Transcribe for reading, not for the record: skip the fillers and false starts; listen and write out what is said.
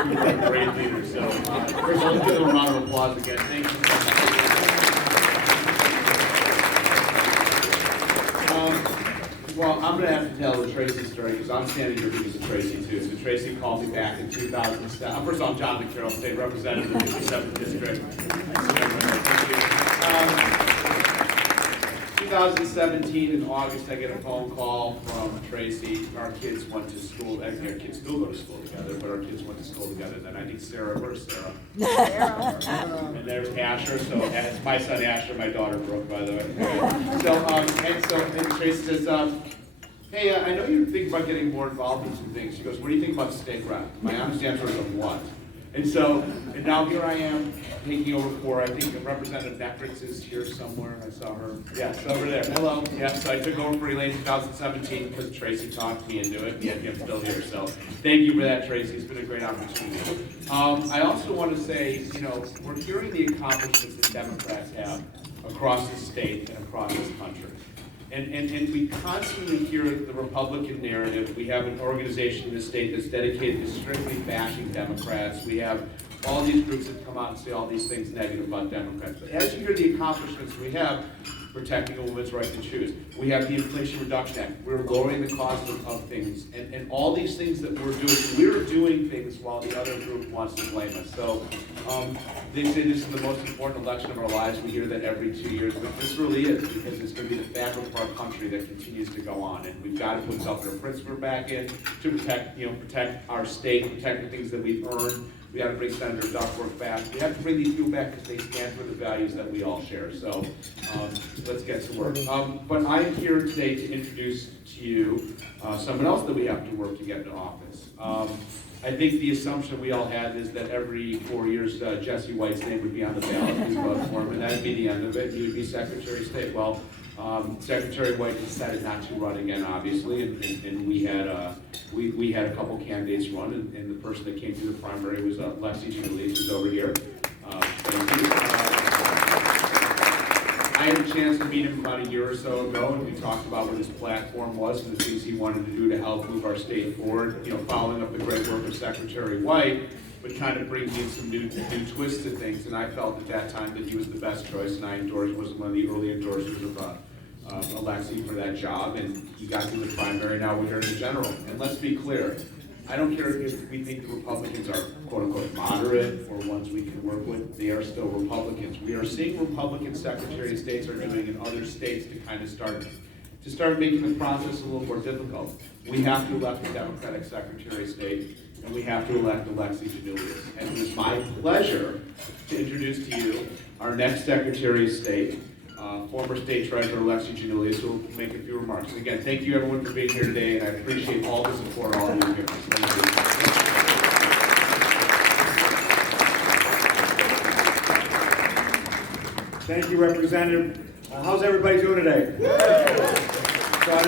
a great leader. So first of all, let's give them a round of applause again. Thank you so much. Well, I'm going to have to tell the Tracy story because I'm standing here because of Tracy too. So Tracy called me back in 2007. First of all, I'm Jonathan Carroll, State Representative of the 57th District. 2017 in August, I get a phone call from Tracy. Our kids went to school. Actually, our kids still go to school together, but our kids went to school together. And then I think Sarah, where's Sarah? And there's Asher. So it's my son Asher, my daughter Brooke, by the way. And Tracy says, hey, I know you're thinking about getting more involved in some things. She goes, what do you think about state rep? My honest answer is what? And now here I am taking over for, I think Representative Neckrix is here somewhere. I saw her. Yes, over there. Hello. Yes, so I took over for Elaine in 2017 because Tracy talked me into it. And yet I'm still here. So thank you for that, Tracy. It's been a great opportunity. I also want to say, we're hearing the accomplishments that Democrats have across the state and across this country. And we constantly hear the Republican narrative. We have an organization in the state that's dedicated to strictly bashing Democrats. We have all these groups that come out and say all these things negative about Democrats. But as you hear the accomplishments we have, protecting a woman's right to choose. We have the Inflation Reduction Act. We're lowering the cost of things. And all these things that we're doing things while the other group wants to blame us. So they say this is the most important election of our lives. We hear that every 2 years, but this really is because it's going to be the fabric of our country that continues to go on. And we've got to put self-principle back in to protect our state, protect the things that we've earned. We have to bring Senator Duckworth back. We have to bring these people back because they stand for the values that we all share. So let's get to work. But I'm here today to introduce to you someone else that we have to work to get into office. I think the assumption we all had is that every 4 years Jesse White's name would be on the ballot. We vote for him, and that'd be the end of it. He would be Secretary of State. Well, Secretary White decided not to run again, obviously, and we had a couple candidates run, and the person that came through the primary was Lexi Giulice, who's over here. Thank you. I had a chance to meet him about a year or so ago, and we talked about what his platform was and the things he wanted to do to help move our state forward. Following up the great work of Secretary White, but kind of brings in some new twists to things. And I felt at that time that he was the best choice, and I was one of the early endorsers of Alexi for that job, and he got through the primary. Now we're here in the general. And let's be clear, I don't care if we think the Republicans are quote-unquote moderate or ones we can work with, they are still Republicans. We are seeing Republican Secretary of States are doing in other states to kind of start making the process a little more difficult. We have to elect a Democratic Secretary of State, and we have to elect Alexi Giulice. And it is my pleasure to introduce to you our next Secretary of State, former State Treasurer Alexi Giulice, who will make a few remarks. And again, thank you everyone for being here today, and I appreciate all the support all of you give us. Thank you. Thank you, Representative. How's everybody doing today? So I know